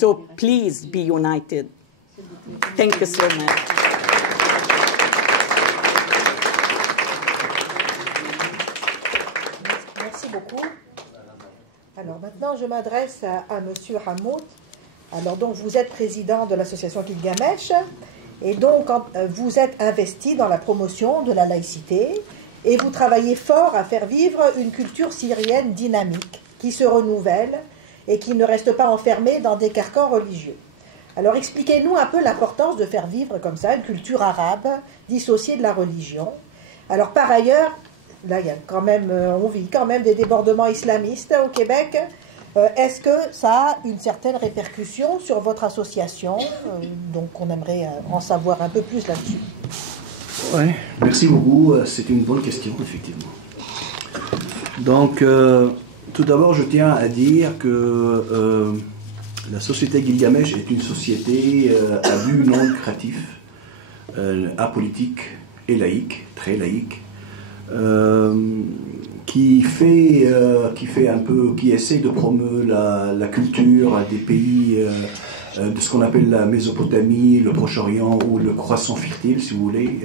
So please be united. Thank you so much. Merci beaucoup. Alors maintenant, je m'adresse à Monsieur Hamoud. Alors donc, vous êtes président de l'association Gilgamesh, et donc vous êtes investi dans la promotion de la laïcité, et vous travaillez fort à faire vivre une culture syrienne dynamique, qui se renouvelle et qui ne reste pas enfermée dans des carcans religieux. Alors expliquez-nous un peu l'importance de faire vivre comme ça une culture arabe dissociée de la religion. Alors par ailleurs, là il y a quand même, on vit quand même des débordements islamistes au Québec. Est-ce que ça a une certaine répercussion sur votre association? Donc on aimerait en savoir un peu plus là-dessus. Oui, merci beaucoup. C'est une bonne question, effectivement. Donc, tout d'abord, je tiens à dire que la société Gilgamesh est une société à but non lucratif, apolitique et laïque, très laïque, qui essaie de promouvoir la culture des pays de ce qu'on appelle la Mésopotamie, le Proche-Orient ou le croissant fertile, si vous voulez,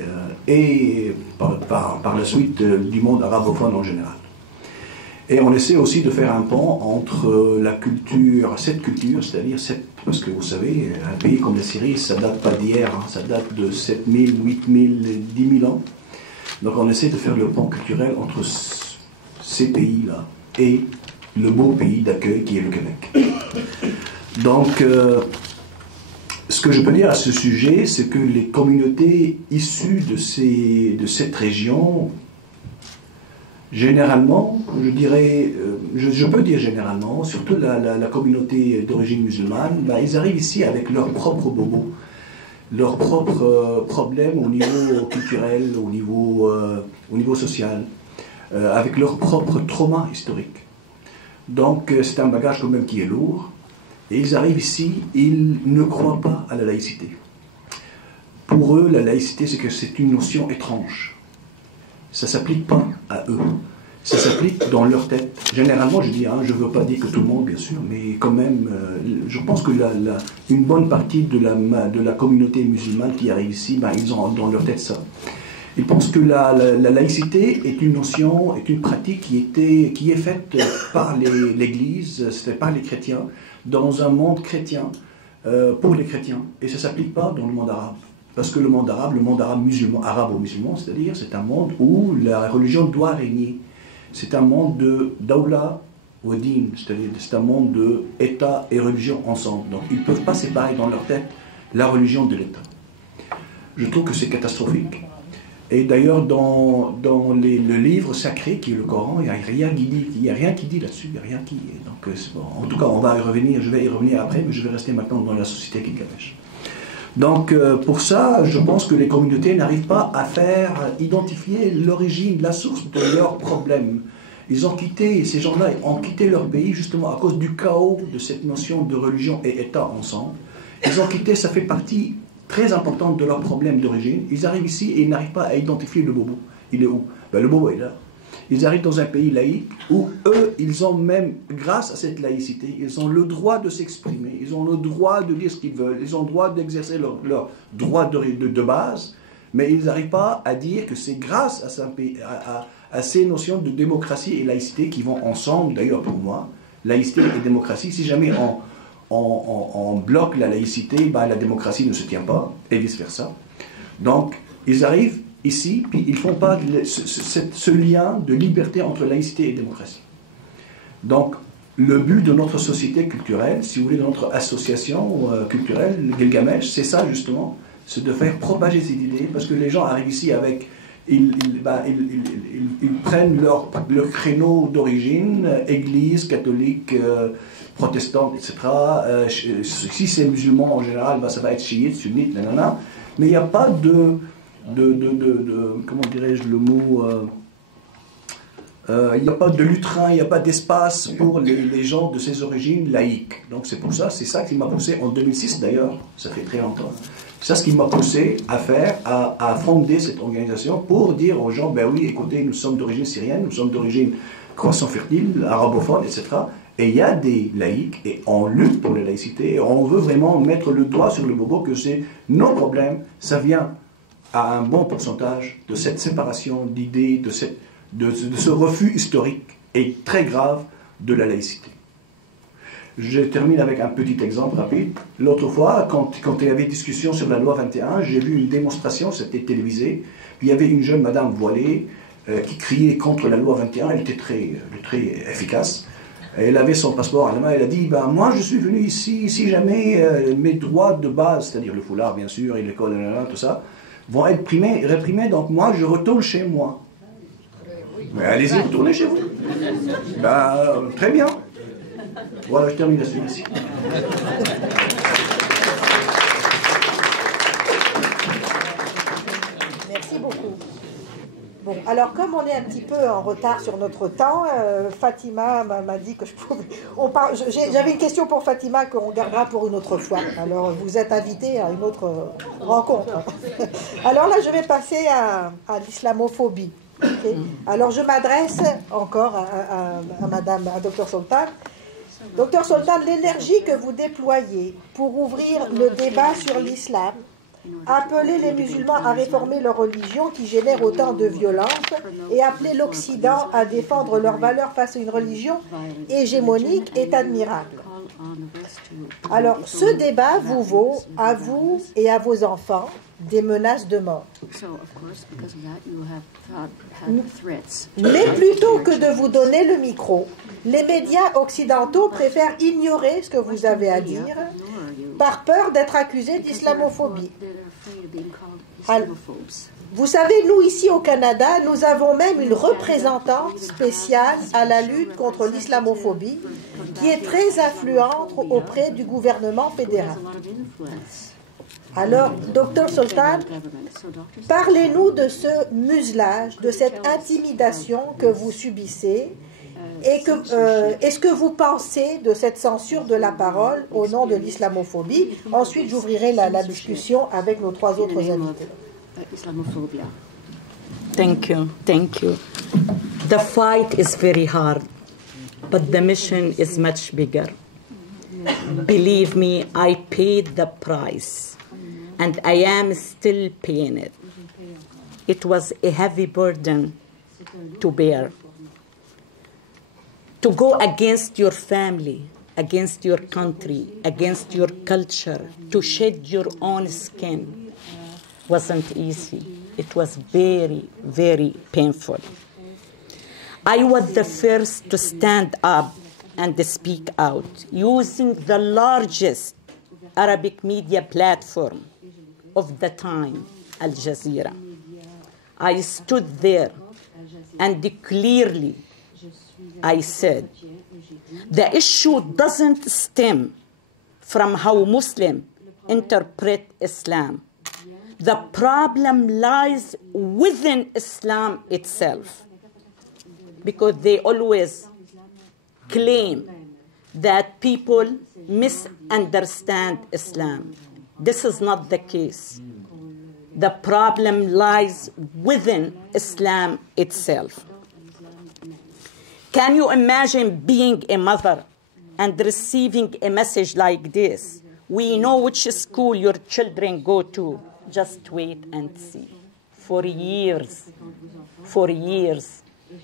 et par la suite du monde arabophone en général. Et on essaie aussi de faire un pont entre cette culture, c'est-à-dire parce que vous savez, un pays comme la Syrie, ça date pas d'hier, hein, ça date de 7000, 8000, 10 000 ans. Donc on essaie de faire le pont culturel entre ces pays-là et le beau pays d'accueil qui est le Québec. Donc, ce que je peux dire à ce sujet, c'est que les communautés issues de cette région, généralement, je dirais, je peux dire généralement, surtout la communauté d'origine musulmane, ils arrivent ici avec leurs propres bobos, leurs propres problèmes au niveau culturel, au niveau social, avec leurs propres traumas historiques. Donc, c'est un bagage quand même qui est lourd. Et ils arrivent ici, ils ne croient pas à la laïcité. Pour eux, la laïcité, c'est une notion étrange. Ça ne s'applique pas à eux. Ça s'applique dans leur tête. Généralement, je dis, je ne veux pas dire que tout le monde, bien sûr, mais quand même, je pense que une bonne partie de la communauté musulmane qui arrive ici, ils ont dans leur tête ça. Ils pensent que la laïcité est une notion, est une pratique qui est faite par l'Église, par les chrétiens, dans un monde chrétien, pour les chrétiens. Et ça ne s'applique pas dans le monde arabe. Parce que le monde arabe musulman, arabo-musulman, c'est-à-dire c'est un monde où la religion doit régner. C'est un monde de dawla wa din, c'est-à-dire c'est un monde de État et religion ensemble. Donc ils ne peuvent pas séparer dans leur tête la religion de l'État. Je trouve que c'est catastrophique. Et d'ailleurs, dans le livre sacré qui est le Coran, il n'y a rien qui dit là-dessus. Il n'y a rien qui. Donc, bon. En tout cas, on va y revenir. Je vais y revenir après, mais je vais rester maintenant dans la société Gilgamesh. Donc, pour ça, je pense que les communautés n'arrivent pas à identifier l'origine, la source de leurs problèmes. Ces gens-là ont quitté leur pays justement à cause du chaos de cette notion de religion et État ensemble. Ils ont quitté, ça fait partie très importante de leurs problèmes d'origine. Ils arrivent ici et ils n'arrivent pas à identifier le bobo. Il est où? Le bobo est là. Ils arrivent dans un pays laïque où eux, ils ont même, grâce à cette laïcité, ils ont le droit de s'exprimer, ils ont le droit de dire ce qu'ils veulent, ils ont le droit d'exercer leur droit de base, mais ils n'arrivent pas à dire que c'est grâce à ces notions de démocratie et laïcité qui vont ensemble, d'ailleurs pour moi, laïcité et démocratie. Si jamais on bloque la laïcité, la démocratie ne se tient pas, et vice-versa. Donc, ils arrivent ici, puis ils ne font pas ce lien de liberté entre laïcité et démocratie. Donc, le but de notre société culturelle, si vous voulez, de notre association culturelle, Gilgamesh, c'est ça justement, c'est de faire propager ces idées, parce que les gens arrivent ici avec... Ils prennent leur créneau d'origine, église, catholique, protestante, etc. Si c'est musulman en général, ça va être chiite, sunnite, nanana. Mais il n'y a pas comment dirais-je le mot, il n'y a pas de lutrin, il n'y a pas d'espace pour les gens de ces origines laïques. Donc c'est pour ça, c'est ça qui m'a poussé en 2006 d'ailleurs, ça fait très longtemps. C'est ça ce qui m'a poussé à fonder cette organisation pour dire aux gens, oui, écoutez, nous sommes d'origine syrienne, nous sommes d'origine croissant fertile, arabophone, etc. Et il y a des laïcs, et on lutte pour la laïcité, et on veut vraiment mettre le doigt sur le bobo que c'est nos problèmes, ça vient à un bon pourcentage de cette séparation d'idées, de ce refus historique et très grave de la laïcité. Je termine avec un petit exemple rapide. L'autre fois, quand il y avait discussion sur la loi 21, j'ai vu une démonstration, c'était télévisé. Il y avait une jeune madame voilée qui criait contre la loi 21. Elle était très efficace. Elle avait son passeport à la main. Elle a dit ben, moi, je suis venu ici, si jamais mes droits de base, c'est-à-dire le foulard, bien sûr, et l'école, tout ça, vont être réprimés, donc moi, je retourne chez moi. Mais allez-y, retournez chez vous. Ben, très bien. Voilà, je termine là-dessus ici. Merci beaucoup. Bon, alors comme on est un petit peu en retard sur notre temps, Fatima m'a dit que je pouvais... J'avais une question pour Fatima qu'on gardera pour une autre fois. Alors vous êtes invité à une autre rencontre. Alors là, je vais passer à l'islamophobie. Okay. Alors je m'adresse encore à Madame, à Dr Soltan. Dr Soltan, l'énergie que vous déployez pour ouvrir le débat sur l'islam, appeler les musulmans à réformer leur religion qui génère autant de violence et appeler l'Occident à défendre leurs valeurs face à une religion hégémonique est admirable. Alors, ce débat vous vaut, à vous et à vos enfants, des menaces de mort. Mais plutôt que de vous donner le micro, les médias occidentaux préfèrent ignorer ce que vous avez à dire par peur d'être accusés d'islamophobie. Alors, vous savez, nous ici au Canada, nous avons même une représentante spéciale à la lutte contre l'islamophobie qui est très influente auprès du gouvernement fédéral. Alors, Dr Soltan, parlez-nous de ce muselage, de cette intimidation que vous subissez et est-ce que vous pensez de cette censure de la parole au nom de l'islamophobie? Ensuite, j'ouvrirai la discussion avec nos trois autres invités. Thank you. The fight is very hard, but the mission is much bigger. Believe me, I paid the price, and I am still paying it. It was a heavy burden to bear. To go against your family, against your country, against your culture, to shed your own skin wasn't easy. It was very, very painful. I was the first to stand up and speak out, using the largest Arabic media platform of the time, Al Jazeera. I stood there and clearly I said, the issue doesn't stem from how Muslims interpret Islam. The problem lies within Islam itself, because they always claim that people misunderstand Islam. This is not the case. The problem lies within Islam itself. Can you imagine being a mother and receiving a message like this? We know which school your children go to. Just wait and see. For years,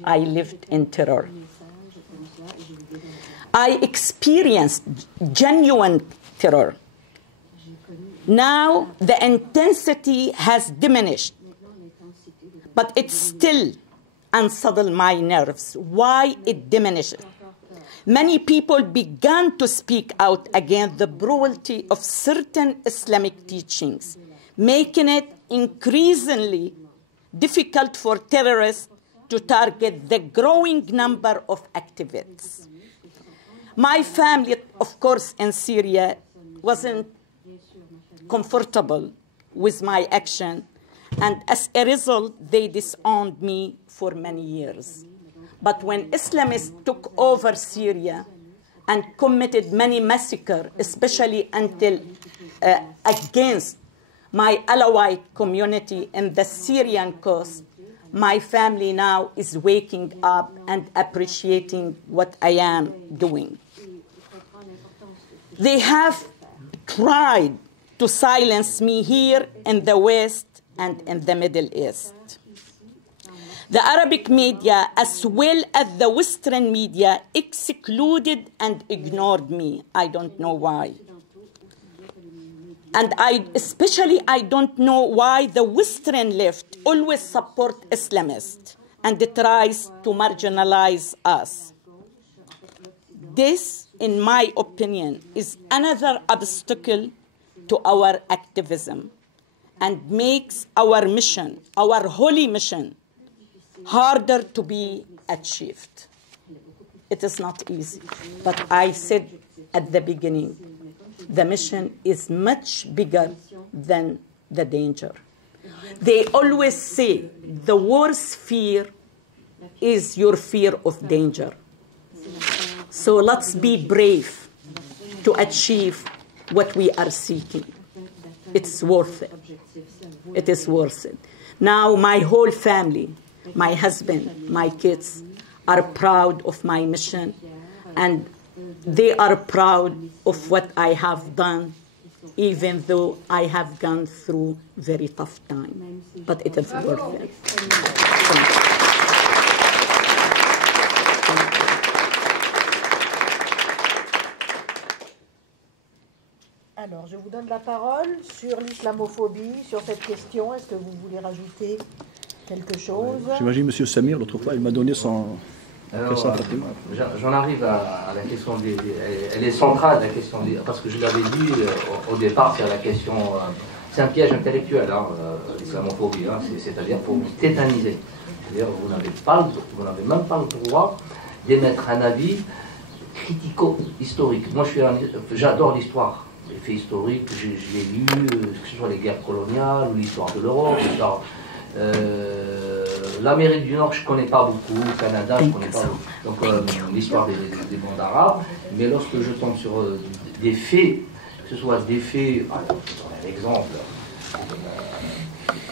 I lived in terror. I experienced genuine terror. Now the intensity has diminished, but it still unsettled my nerves. Why it diminished? Many people began to speak out against the brutality of certain Islamic teachings, making it increasingly difficult for terrorists to target the growing number of activists. My family, of course, in Syria wasn't comfortable with my action, and as a result, they disowned me for many years. But when Islamists took over Syria and committed many massacres, especially against my Alawite community in the Syrian coast, my family now is waking up and appreciating what I am doing. They have tried to silence me here in the West and in the Middle East. The Arabic media, as well as the Western media, excluded and ignored me. I don't know why. And I don't know why the Western left always support Islamists and tries to marginalize us. This, in my opinion, is another obstacle to our activism and makes our mission, our holy mission, harder to be achieved. It is not easy, but I said at the beginning, the mission is much bigger than the danger. They always say the worst fear is your fear of danger. So let's be brave to achieve what we are seeking. It's worth it. It is worth it. Now my whole family, my husband, my kids are proud of my mission, and they are proud of what I have done, even though I have gone through very tough time. But it is worth it. Alors, je vous donne la parole sur l'islamophobie, sur cette question. Est-ce que vous voulez rajouter quelque chose? J'imagine M. Samir, l'autre fois, il m'a donné son... J'en arrive à la question elle est centrale, la question parce que je l'avais dit au départ, c'est la question, c'est un piège intellectuel, l'islamophobie, c'est-à-dire pour vous tétaniser. C'est-à-dire vous n'avez même pas le droit d'émettre un avis critico-historique. Moi, j'adore l'histoire, les faits historiques, j'ai lu, que ce soit les guerres coloniales ou l'histoire de l'Europe, l'Amérique du Nord, je ne connais pas beaucoup, le Canada, je ne connais pas beaucoup. Donc, l'histoire des mondes arabes. Mais lorsque je tombe sur des faits, que ce soit des faits, je vais donner un exemple,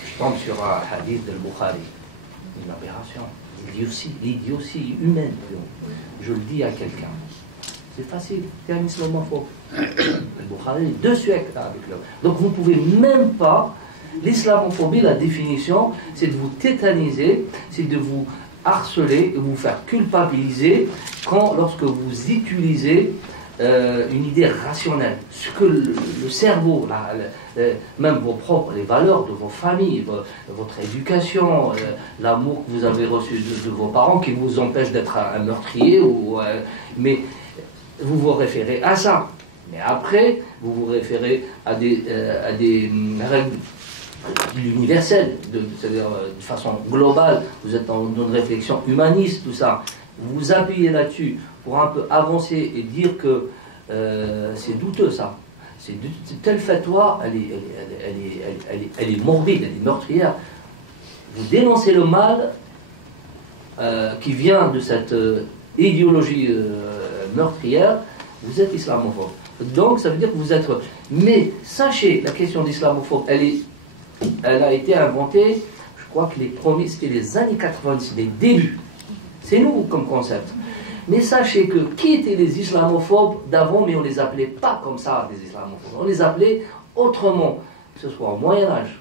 je tombe sur un hadith de Bukhari, une aberration, l'idiotie humaine. Je le dis à quelqu'un. C'est facile, c'est un islamophobe. Le Bukhari, 2 siècles avec l'homme. Donc, vous ne pouvez même pas. L'islamophobie, la définition, c'est de vous tétaniser, c'est de vous harceler, de vous faire culpabiliser lorsque vous utilisez une idée rationnelle. Ce que le cerveau, même les valeurs de vos familles, votre éducation, l'amour que vous avez reçu de vos parents qui vous empêche d'être un meurtrier, mais vous vous référez à ça. Mais après, vous vous référez à des règles l'universel, c'est-à-dire de façon globale, vous êtes dans une réflexion humaniste, tout ça, vous vous appuyez là-dessus pour un peu avancer et dire que c'est douteux ça, telle fatwa, elle est morbide, elle est meurtrière. Vous dénoncez le mal qui vient de cette idéologie meurtrière, vous êtes islamophobe. Donc ça veut dire que vous êtes... Mais sachez, la question d'islamophobe, elle a été inventée, je crois que les premiers, c'était les années 90, les débuts. C'est nouveau comme concept. Mais sachez que qui étaient les islamophobes d'avant, mais on ne les appelait pas comme ça, des islamophobes. On les appelait autrement, que ce soit au Moyen-Âge,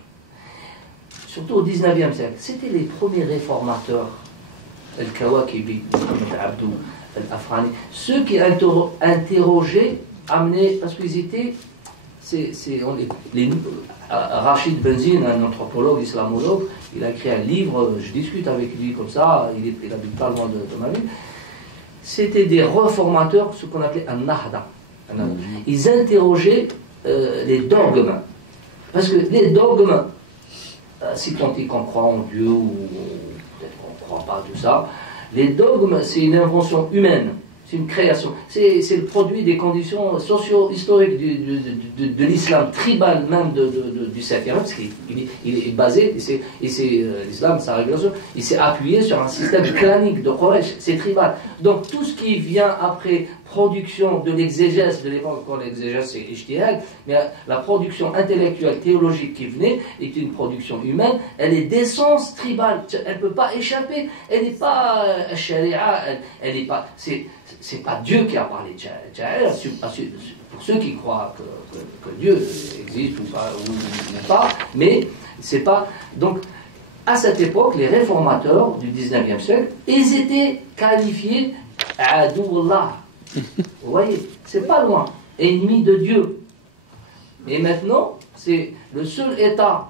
surtout au 19e siècle. C'était les premiers réformateurs, Al-Kawakibi, Abdou, Al-Afrani, ceux qui interrogeaient, amenaient, parce qu'ils étaient... Rachid Benzine, un anthropologue, islamologue, il a écrit un livre, je discute avec lui comme ça, il habite pas loin de ma ville. C'était des reformateurs, ce qu'on appelait un nahda. Ils interrogeaient les dogmes. Parce que les dogmes, si tant est qu'on croit en Dieu, ou peut-être qu'on ne croit pas, tout ça, les dogmes, c'est une invention humaine. C'est une création. C'est le produit des conditions socio-historiques de l'islam tribal même du 7e, parce qu'il est basé, l'islam, sa régulation, il s'est appuyé sur un système clanique de Quraysh, c'est tribal. Donc tout ce qui vient après production de l'exégèse, de l'époque quand l'exégèse c'est ijtihad, mais la production intellectuelle, théologique qui venait est une production humaine, elle est d'essence tribale, elle ne peut pas échapper, elle n'est pas sharia, elle n'est pas, c'est pas Dieu qui a parlé de sharia, pour ceux qui croient que Dieu existe ou pas, mais c'est pas, donc à cette époque, les réformateurs du 19e siècle, ils étaient qualifiés Adoullah. Vous voyez, c'est pas loin. Ennemi de Dieu. Et maintenant, c'est le seul État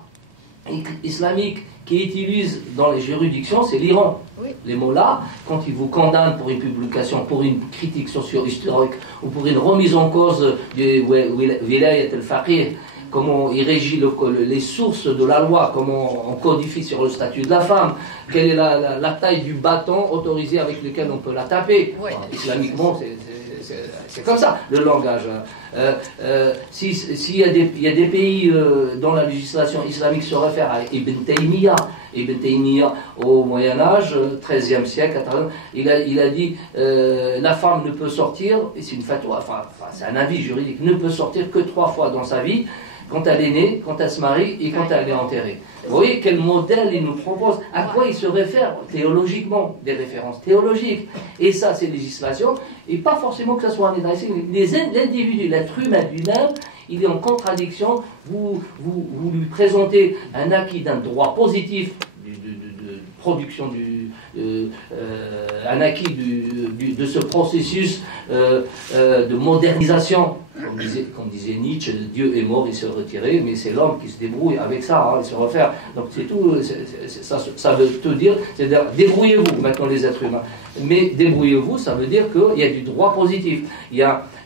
islamique qui utilise dans les juridictions, c'est l'Iran. Oui. Les mollahs, quand ils vous condamnent pour une publication, pour une critique socio-historique ou pour une remise en cause du Wilayat al-Faqih, comment il régit les sources de la loi, comment on codifie sur le statut de la femme, quelle est la taille du bâton autorisé avec lequel on peut la taper. Oui. Islamiquement, c'est comme ça, le langage. S'il y a des pays dont la législation islamique se réfère à Ibn Taymiyyah au Moyen-Âge, 13e siècle, il a dit la femme ne peut sortir, et c'est une fatwa, c'est un avis juridique, ne peut sortir que 3 fois dans sa vie, quand elle est née, quand elle se marie et quand elle est enterrée. Vous voyez quel modèle il nous propose, à quoi il se réfère théologiquement, des références théologiques. Et ça, c'est législation, et pas forcément que ce soit un État. L'individu, l'être humain lui-même, il est en contradiction. Vous lui présentez un acquis d'un droit positif de production un acquis de ce processus de modernisation. Comme disait Nietzsche, Dieu est mort, il s'est retiré, mais c'est l'homme qui se débrouille avec ça, il se refaire. Donc c'est tout, ça veut te dire, c'est-à-dire débrouillez-vous maintenant les êtres humains. Mais débrouillez-vous, ça veut dire qu'il y a du droit positif. Il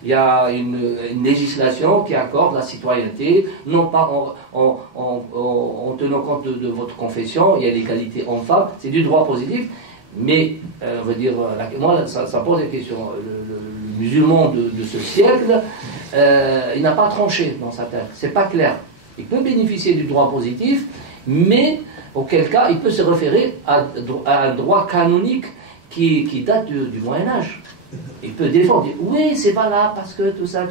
y a une législation qui accorde la citoyenneté, non pas en tenant compte de votre confession, il y a l'égalité homme-femme, c'est du droit positif. Mais, on va dire, moi, ça pose des questions. Le musulman de ce siècle, il n'a pas tranché dans sa tête. C'est pas clair. Il peut bénéficier du droit positif, mais auquel cas, il peut se référer à un droit canonique qui date du Moyen-Âge. Il peut défendre, dire, oui, c'est pas là, parce que tout ça.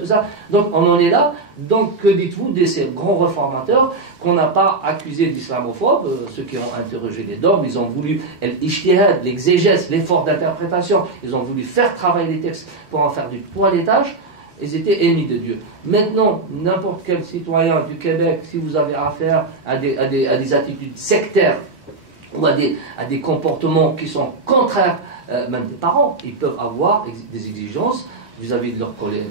Donc, on en est là. Donc, que dites-vous de ces grands réformateurs qu'on n'a pas accusés d'islamophobes, ceux qui ont interrogé les dogmes, ils ont voulu l'ijtihad, l'exégèse, l'effort d'interprétation, ils ont voulu faire travailler les textes pour en faire du toilettage, ils étaient ennemis de Dieu. Maintenant, n'importe quel citoyen du Québec, si vous avez affaire à des attitudes sectaires, ou à des comportements qui sont contraires, même des parents, ils peuvent avoir des exigences vis-à-vis de leurs collègues,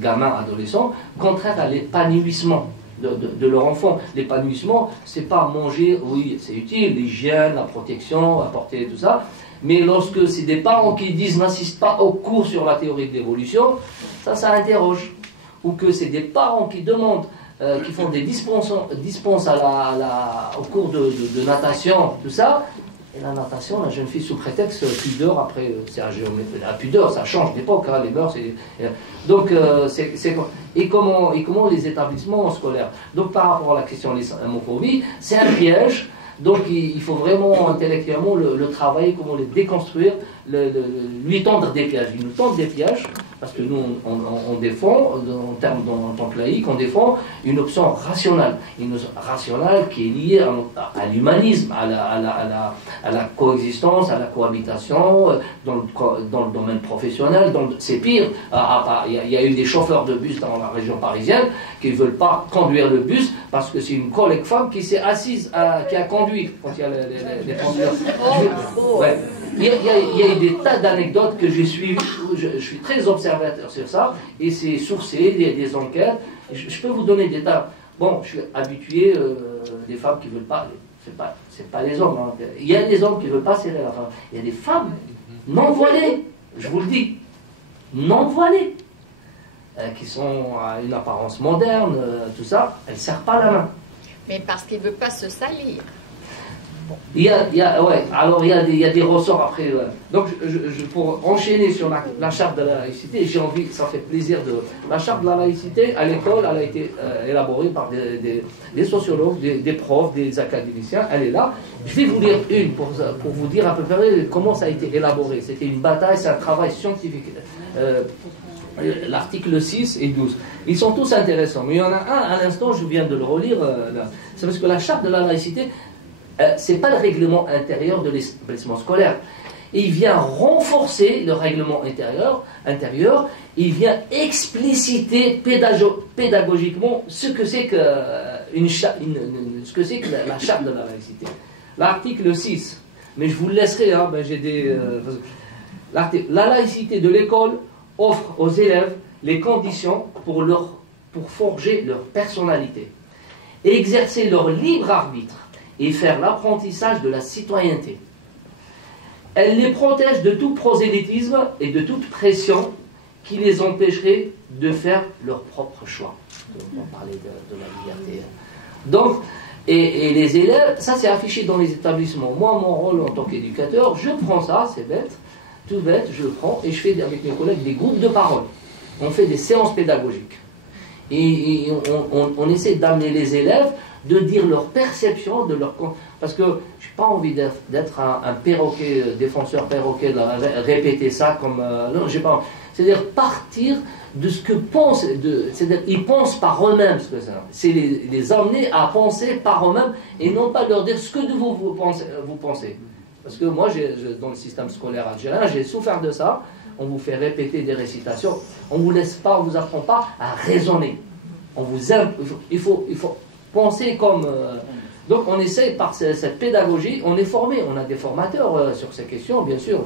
gamins, adolescents, contraires à l'épanouissement de leur enfant. L'épanouissement, c'est pas manger, oui, c'est utile, l'hygiène, la protection, apporter tout ça, mais lorsque c'est des parents qui disent n'assistent pas au cours sur la théorie de l'évolution, ça interroge. Ou que c'est des parents qui demandent qui font des dispenses au cours de natation, tout ça. Et la natation, la jeune fille sous prétexte pudeur, après, c'est la pudeur, ça change d'époque, hein, les mœurs. Donc, et comment les établissements scolaires. Donc, par rapport à la question de l'islamophobie, c'est un piège. Donc, il faut vraiment intellectuellement le travailler, comment le déconstruire, lui tendre des pièges. Il nous tend des pièges, parce que nous, on défend, en tant que laïque, on défend une option rationnelle. Une option rationnelle qui est liée à l'humanisme, à la coexistence, à la cohabitation, dans le domaine professionnel. C'est pire. Il y a eu des chauffeurs de bus dans la région parisienne qui ne veulent pas conduire le bus parce que c'est une collègue femme qui s'est assise, qui a conduit quand il y a les conducteurs. Ouais. Il y a eu des tas d'anecdotes que j'ai suivies, je suis très observateur sur ça, et c'est sourcé, des enquêtes. Je peux vous donner des tas. Bon, je suis habitué des femmes qui ne veulent pas, c'est pas les hommes. Hein. Il y a des hommes qui ne veulent pas serrer la femme. Il y a des femmes non voilées, je vous le dis, non voilées, qui sont à une apparence moderne, tout ça, elles ne serrent pas la main. Mais parce qu'ils ne veulent pas se salir. Il y a des ressorts après. Donc, pour enchaîner sur la charte de la laïcité, j'ai envie, ça fait plaisir de. La charte de la laïcité, à l'école, elle a été élaborée par des sociologues, des profs, des académiciens. Elle est là. Je vais vous lire une pour vous dire à peu près comment ça a été élaboré. C'était une bataille, c'est un travail scientifique. l'article 6 et 12. Ils sont tous intéressants, mais il y en a un, à l'instant, je viens de le relire, c'est parce que la charte de la laïcité, ce n'est pas le règlement intérieur de l'établissement scolaire. Il vient renforcer le règlement intérieur, il vient expliciter pédagogiquement ce que c'est que, la charte de la laïcité. L'article 6, mais je vous le laisserai, hein, j'ai des... la laïcité de l'école offre aux élèves les conditions pour forger leur personnalité, exercer leur libre arbitre et faire l'apprentissage de la citoyenneté. Elle les protège de tout prosélytisme et de toute pression qui les empêcherait de faire leur propre choix. On va parler de la liberté. Donc, et les élèves, ça c'est affiché dans les établissements. Moi, mon rôle en tant qu'éducateur, je prends ça, c'est bête, tout bête, je le prends et je fais avec mes collègues des groupes de parole. On fait des séances pédagogiques. Et on essaie d'amener les élèves de dire leur perception de leur... Parce que je n'ai pas envie d'être un perroquet, défenseur perroquet, de répéter ça comme... non, j'ai pas... C'est-à-dire partir de ce que pensent... C'est-à-dire ils pensent par eux-mêmes. C'est les amener à penser par eux-mêmes et non pas leur dire ce que vous pensez. Parce que moi, dans le système scolaire algérien, j'ai souffert de ça. On vous fait répéter des récitations. On ne vous laisse pas, on ne vous apprend pas à raisonner. Il faut penser comme... Donc on essaie par cette pédagogie, on est formé, on a des formateurs sur ces questions, bien sûr,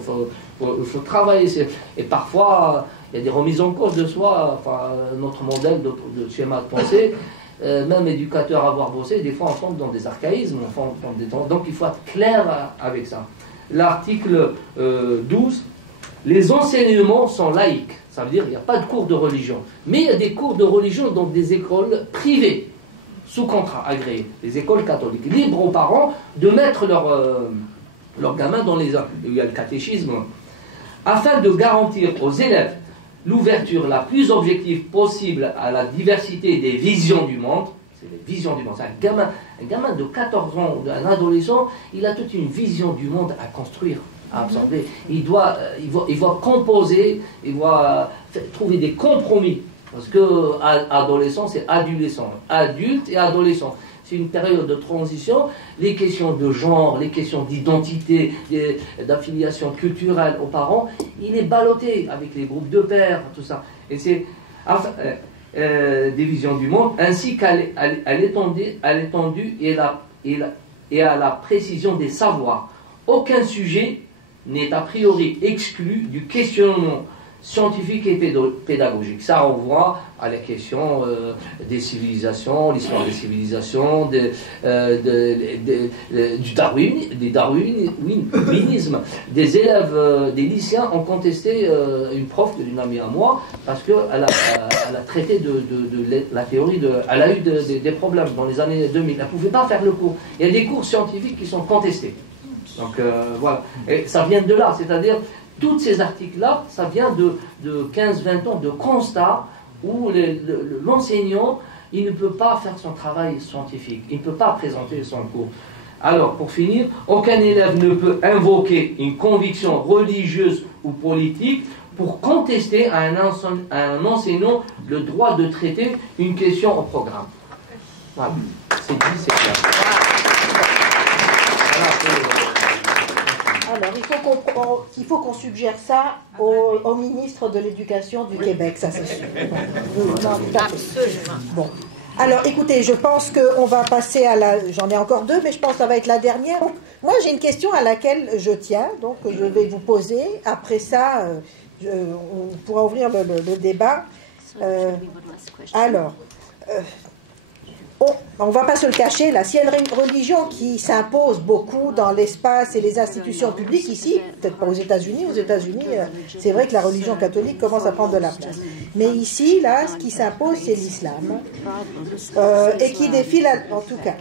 il faut travailler. Et parfois, il y a des remises en cause de soi, enfin, notre modèle de schéma de pensée, même éducateur à avoir bossé, des fois on tombe dans des archaïsmes, donc il faut être clair avec ça. L'article 12, les enseignements sont laïques, ça veut dire qu'il n'y a pas de cours de religion, mais il y a des cours de religion dans des écoles privées, sous contrat agréé, les écoles catholiques, libres aux parents de mettre leurs gamins dans les... Il y a le catéchisme, afin de garantir aux élèves l'ouverture la plus objective possible à la diversité des visions du monde. C'est les visions du monde. C'est un gamin de 14 ans, un adolescent, il a toute une vision du monde à construire, à absorber. Il doit composer, il doit trouver des compromis. Parce que adolescent, c'est adolescent, adulte et adolescent. C'est une période de transition. Les questions de genre, les questions d'identité, d'affiliation culturelle aux parents, il est ballotté avec les groupes de pairs, tout ça. Et c'est des visions du monde, ainsi qu'à l'étendue et à la précision des savoirs. Aucun sujet n'est a priori exclu du questionnement scientifique et pédagogique. Ça, on voit à la question des civilisations, l'histoire des civilisations, du darwinisme. Des élèves, des lycéens ont contesté une prof d'une amie à moi parce qu'elle a traité de la théorie, elle a eu des problèmes dans les années 2000. Elle ne pouvait pas faire le cours. Il y a des cours scientifiques qui sont contestés. Donc voilà. Et ça vient de là, c'est-à-dire tous ces articles-là, ça vient de 15-20 ans de constat où l'enseignant, il ne peut pas faire son travail scientifique, il ne peut pas présenter son cours. Alors, pour finir, aucun élève ne peut invoquer une conviction religieuse ou politique pour contester à un enseignant le droit de traiter une question au programme. Voilà, c'est dit, c'est clair. Alors, il faut qu'on suggère ça au ministre de l'Éducation du Québec, ça c'est sûr. Absolument. Bon. Alors, écoutez, je pense qu'on va passer à la... J'en ai encore deux, mais je pense que ça va être la dernière. Donc, moi, j'ai une question à laquelle je tiens, donc je vais vous poser. Après ça, on pourra ouvrir le débat. On ne va pas se le cacher, là, s'il y a une religion qui s'impose beaucoup dans l'espace et les institutions publiques ici, peut-être pas aux États-Unis, c'est vrai que la religion catholique commence à prendre de la place. Mais ici, là, ce qui s'impose, c'est l'islam. Et qui défile, en tout cas,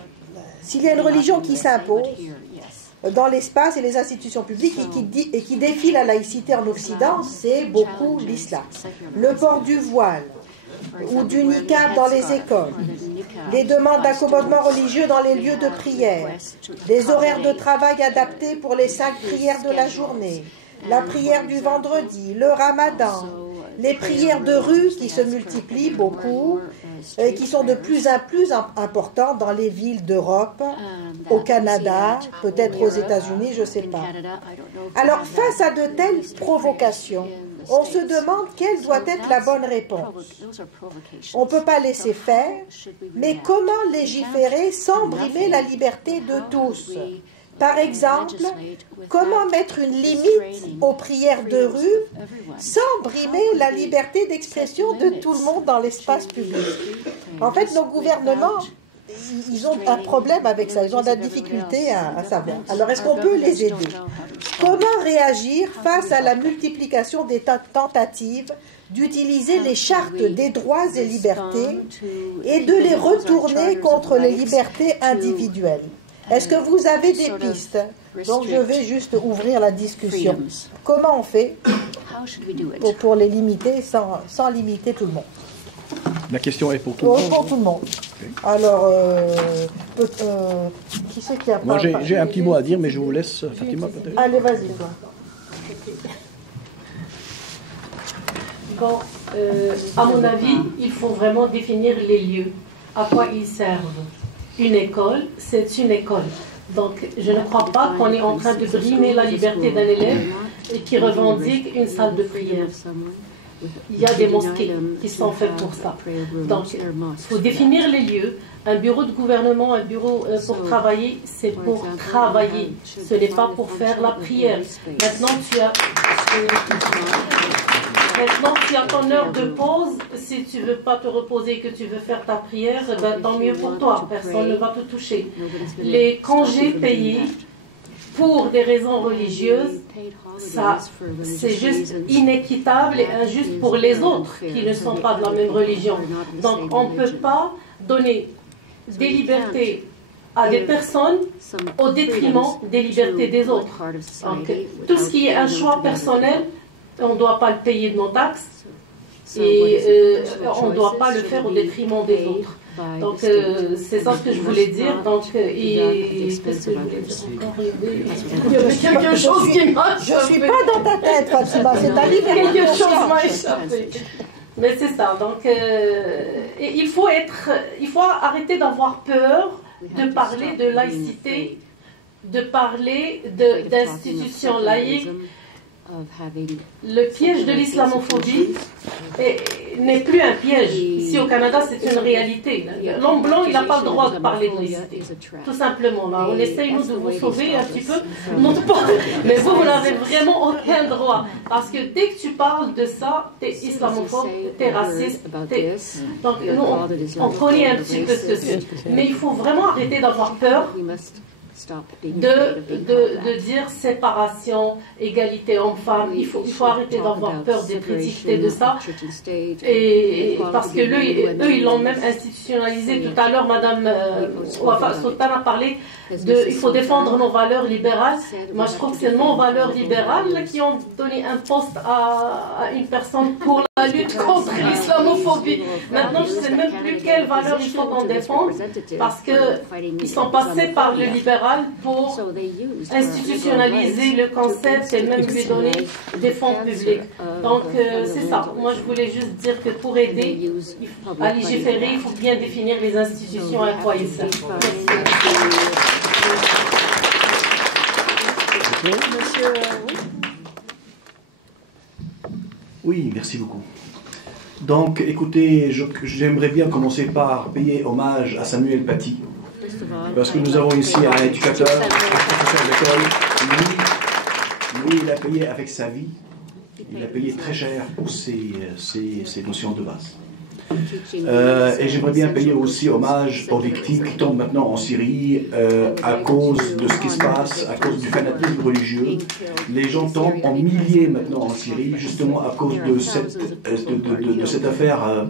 s'il y a une religion qui s'impose dans l'espace et les institutions publiques et qui défie la laïcité en Occident, c'est beaucoup l'islam. Le port du voile ou du niqab dans les écoles, les demandes d'accommodement religieux dans les lieux de prière, les horaires de travail adaptés pour les 5 prières de la journée, la prière du vendredi, le ramadan, les prières de rue qui se multiplient beaucoup et qui sont de plus en plus importantes dans les villes d'Europe, au Canada, peut-être aux États-Unis, je ne sais pas. Alors, face à de telles provocations, on se demande quelle doit être la bonne réponse. On ne peut pas laisser faire, mais comment légiférer sans brimer la liberté de tous? Par exemple, comment mettre une limite aux prières de rue sans brimer la liberté d'expression de tout le monde dans l'espace public? En fait, nos gouvernements, ils ont un problème avec ça, ils ont de la difficulté à savoir. Alors, est-ce qu'on peut les aider? Comment réagir face à la multiplication des tentatives d'utiliser les chartes des droits et libertés et de les retourner contre les libertés individuelles? Est-ce que vous avez des pistes? Donc, je vais juste ouvrir la discussion. Comment on fait pour les limiter sans limiter tout le monde? La question est pour tout le monde. Pour tout le monde. Okay. Alors, qui c'est qui a parlé? Moi, j'ai un petit mot à dire, mais je vous laisse, Fatima, peut-être. Allez, vas-y, toi. Bon, à mon avis, il faut vraiment définir les lieux, à quoi ils servent. Une école, c'est une école. Donc, je ne crois pas qu'on est en train de brimer la liberté d'un élève qui revendique une salle de prière. Il y a des mosquées qui sont faites pour ça. Donc, il faut définir les lieux. Un bureau de gouvernement, un bureau pour travailler, c'est pour travailler. Ce n'est pas pour faire la prière. Maintenant, tu as ton heure de pause. Si tu ne veux pas te reposer et que tu veux faire ta prière, ben, tant mieux pour toi. Personne ne va te toucher. Les congés payés pour des raisons religieuses, ça, c'est juste inéquitable et injuste pour les autres qui ne sont pas de la même religion. Donc, on ne peut pas donner des libertés à des personnes au détriment des libertés des autres. Donc, tout ce qui est un choix personnel, on ne doit pas le payer de nos taxes et on ne doit pas le faire au détriment des autres. Donc, c'est ça ce que je voulais dire. Donc, qu'est-ce que je voulais dire encore? Il y avait quelque chose qui m'a échappé. Je ne suis pas dans ta tête, Fatima, c'est ta liberté. Quelque chose m'a échappé. Mais c'est ça. Donc, il faut arrêter d'avoir peur de parler de laïcité, de parler d'institutions laïques. Le piège de l'islamophobie n'est plus un piège. Ici au Canada, c'est une réalité. L'homme blanc, il n'a pas le droit de parler de laïcité. Tout simplement. Là, on essaye, nous, de vous sauver un petit peu. Mais vous n'avez vraiment aucun droit. Parce que dès que tu parles de ça, tu es islamophobe, tu es raciste. Donc, nous, on connaît un petit peu ceci. Mais il faut vraiment arrêter d'avoir peur de dire séparation, égalité homme-femme. Il faut arrêter d'avoir peur d'être étiqueté de ça. Et parce que eux, ils l'ont même institutionnalisé. Tout à l'heure, Madame Wafa Sultan a parlé il faut défendre nos valeurs libérales. Moi, je trouve que c'est nos valeurs libérales qui ont donné un poste à une personne pour la lutte contre l'islamophobie. Maintenant, je ne sais même plus quelles valeurs il faut qu'on défende parce qu'ils sont passés par le libéral pour institutionnaliser le concept et même lui donner des fonds publics. Donc, c'est ça. Moi, je voulais juste dire que pour aider à légiférer, il faut bien définir les institutions à quoi ils servent. Monsieur, oui, merci beaucoup. Donc, écoutez, j'aimerais bien commencer par payer hommage à Samuel Paty, parce que nous avons ici un éducateur, un professeur d'école. Lui, il a payé avec sa vie, il a payé très cher pour ces notions de base. Et j'aimerais bien payer aussi hommage aux victimes qui tombent maintenant en Syrie à cause de ce qui se passe, à cause du fanatisme religieux. Les gens tombent en milliers maintenant en Syrie, justement à cause de cette affaire,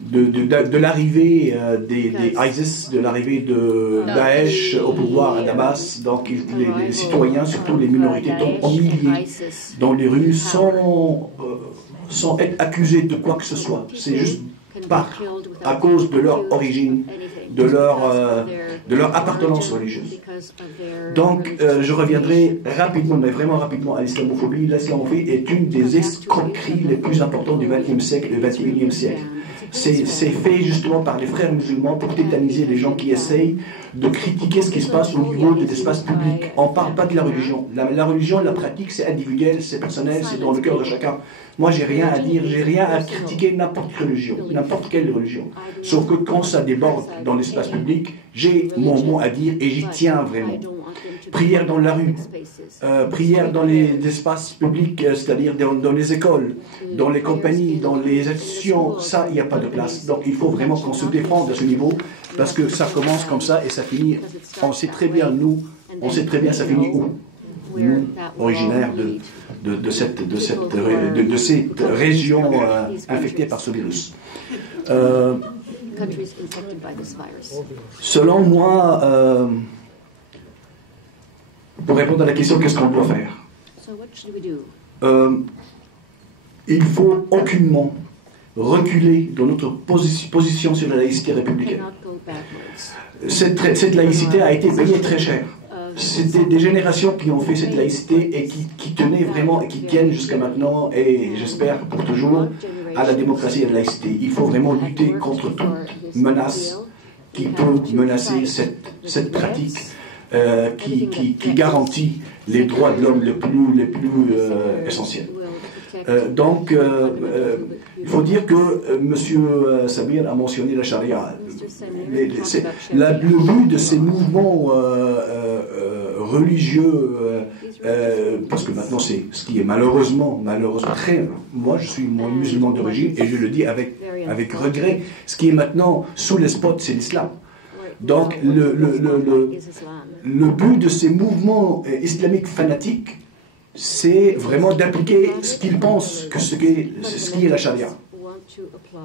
de l'arrivée des ISIS, de l'arrivée de Daesh au pouvoir à Damas. Donc les citoyens, surtout les minorités, tombent en milliers dans les rues sans être accusés de quoi que ce soit. C'est juste à cause de leur origine, de leur appartenance religieuse. Donc, je reviendrai rapidement, mais vraiment rapidement, à l'islamophobie. L'islamophobie est une des escroqueries les plus importantes du XXe siècle et du XXIe siècle. C'est fait justement par les frères musulmans pour tétaniser les gens qui essayent de critiquer ce qui se passe au niveau de l'espace public. On ne parle pas de la religion. La religion, la pratique, c'est individuel, c'est personnel, c'est dans le cœur de chacun. Moi, j'ai rien à dire, j'ai rien à critiquer n'importe quelle religion. Sauf que quand ça déborde dans l'espace public, j'ai mon mot à dire et j'y tiens vraiment. Prière dans la rue, prière dans les espaces publics, c'est-à-dire dans les écoles, dans les compagnies, dans les institutions, ça, il n'y a pas de place. Donc il faut vraiment qu'on se défende à ce niveau, parce que ça commence comme ça et ça finit, on sait très bien, ça finit où? Nous, originaires de cette région infectée par ce virus. Selon moi, pour répondre à la question, qu'est-ce qu'on doit faire? Il faut aucunement reculer dans notre position sur la laïcité républicaine. Cette laïcité a été payée très cher. C'était des générations qui ont fait cette laïcité et qui tenaient vraiment et qui tiennent jusqu'à maintenant et j'espère pour toujours à la démocratie et à la laïcité. Il faut vraiment lutter contre toute menace qui peut menacer cette pratique qui garantit les droits de l'homme les plus essentiels. Donc, il faut dire que M. Sabir a mentionné la charia. Le but de ces mouvements religieux, parce que maintenant c'est ce qui est malheureusement très... Moi je suis musulman d'origine et je le dis avec regret, ce qui est maintenant sous les spots c'est l'islam. Donc le but de ces mouvements islamiques fanatiques, c'est vraiment d'appliquer ce qu'ils pensent que ce qui est la charia.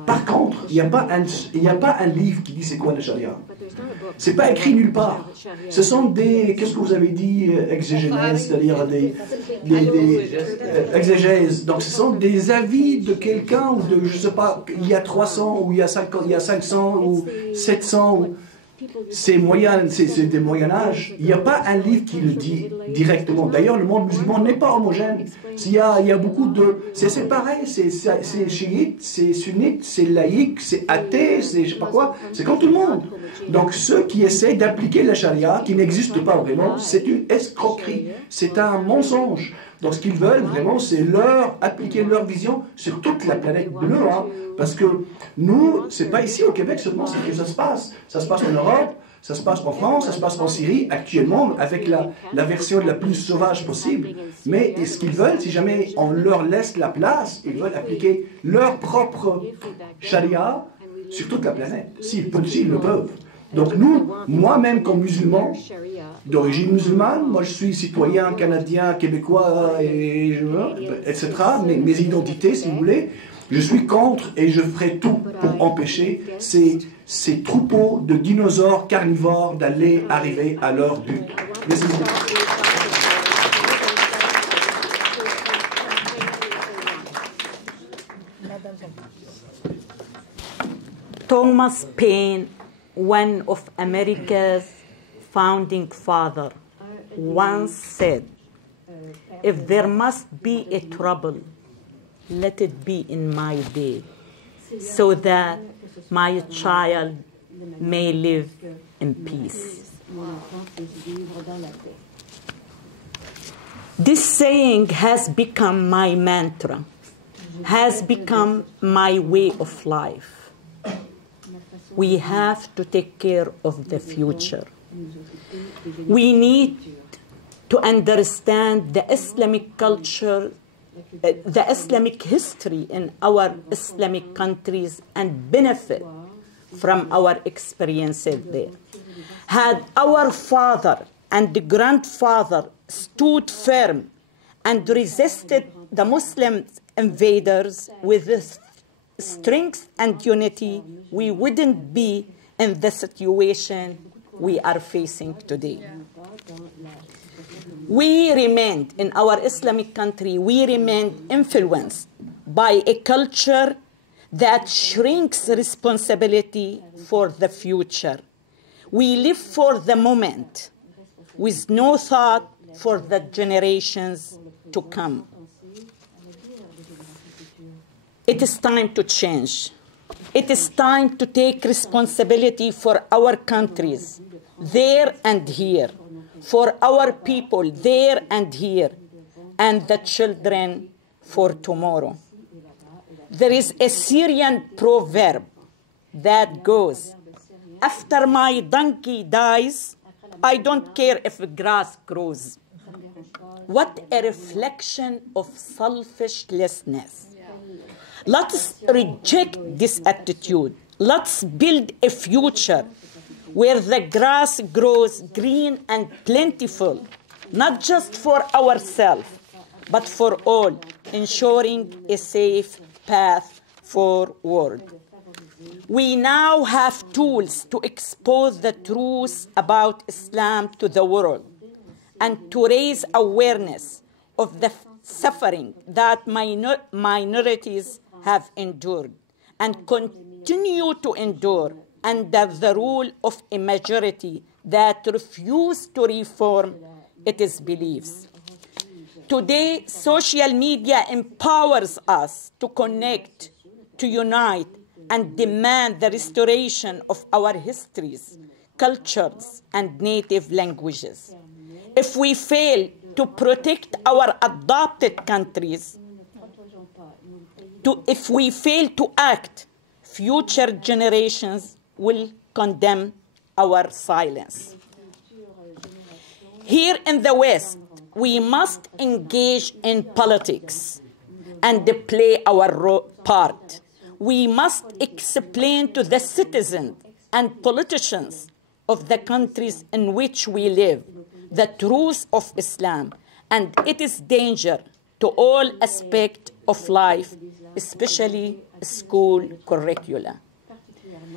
Par contre, il n'y a pas un livre qui dit c'est quoi la charia. C'est pas écrit nulle part. Ce sont des, qu'est-ce que vous avez dit, exégèses, c'est-à-dire des exégèses. Donc ce sont des avis de quelqu'un ou de, je sais pas, il y a 300 ou il y a 500 ou 700 ou... C'est des Moyen-Âge. Il n'y a pas un livre qui le dit directement. D'ailleurs, le monde musulman n'est pas homogène. Il y a beaucoup de... C'est pareil, c'est chiite, c'est sunnite, c'est laïque, c'est athée, c'est je sais pas quoi. C'est comme tout le monde. Donc ceux qui essaient d'appliquer la charia, qui n'existe pas vraiment, c'est une escroquerie. C'est un mensonge. Donc ce qu'ils veulent vraiment, c'est appliquer leur vision sur toute la planète bleue. Hein. Parce que nous, c'est pas ici au Québec seulement que ça se passe. Ça se passe en Europe, ça se passe en France, ça se passe en Syrie, actuellement, avec la version la plus sauvage possible. Mais ce qu'ils veulent, si jamais on leur laisse la place, ils veulent appliquer leur propre charia sur toute la planète, s'ils le peuvent. Donc nous, moi-même comme musulman, d'origine musulmane, moi je suis citoyen canadien, québécois, etc. Mes identités, si vous voulez, je suis contre et je ferai tout pour empêcher ces troupeaux de dinosaures carnivores d'aller arriver à leur but. Merci beaucoup. Thomas Paine, one of America's founding fathers, once said, "If there must be a trouble, let it be in my day, so that my child may live in peace." This saying has become my mantra, has become my way of life. We have to take care of the future. We need to understand the Islamic culture, the Islamic history in our Islamic countries and benefit from our experiences there. Had our father and the grandfather stood firm and resisted the Muslim invaders with strength and unity, we wouldn't be in the situation we are facing today. We remained, in our Islamic country, we remained influenced by a culture that shrinks responsibility for the future. We live for the moment with no thought for the generations to come. It is time to change. It is time to take responsibility for our countries, there and here, for our people, there and here, and the children for tomorrow. There is a Syrian proverb that goes, after my donkey dies, I don't care if grass grows. What a reflection of selfishness. Let's reject this attitude. Let's build a future where the grass grows green and plentiful, not just for ourselves, but for all, ensuring a safe path forward. We now have tools to expose the truth about Islam to the world and to raise awareness of the suffering that minorities have endured and continue to endure under the rule of a majority that refuse to reform its beliefs. Today, social media empowers us to connect, to unite, and demand the restoration of our histories, cultures, and native languages. If we fail to protect our adopted countries, if we fail to act, future generations will condemn our silence. Here in the West, we must engage in politics and play our part. We must explain to the citizens and politicians of the countries in which we live the truth of Islam and its danger to all aspects of life, especially school curricula.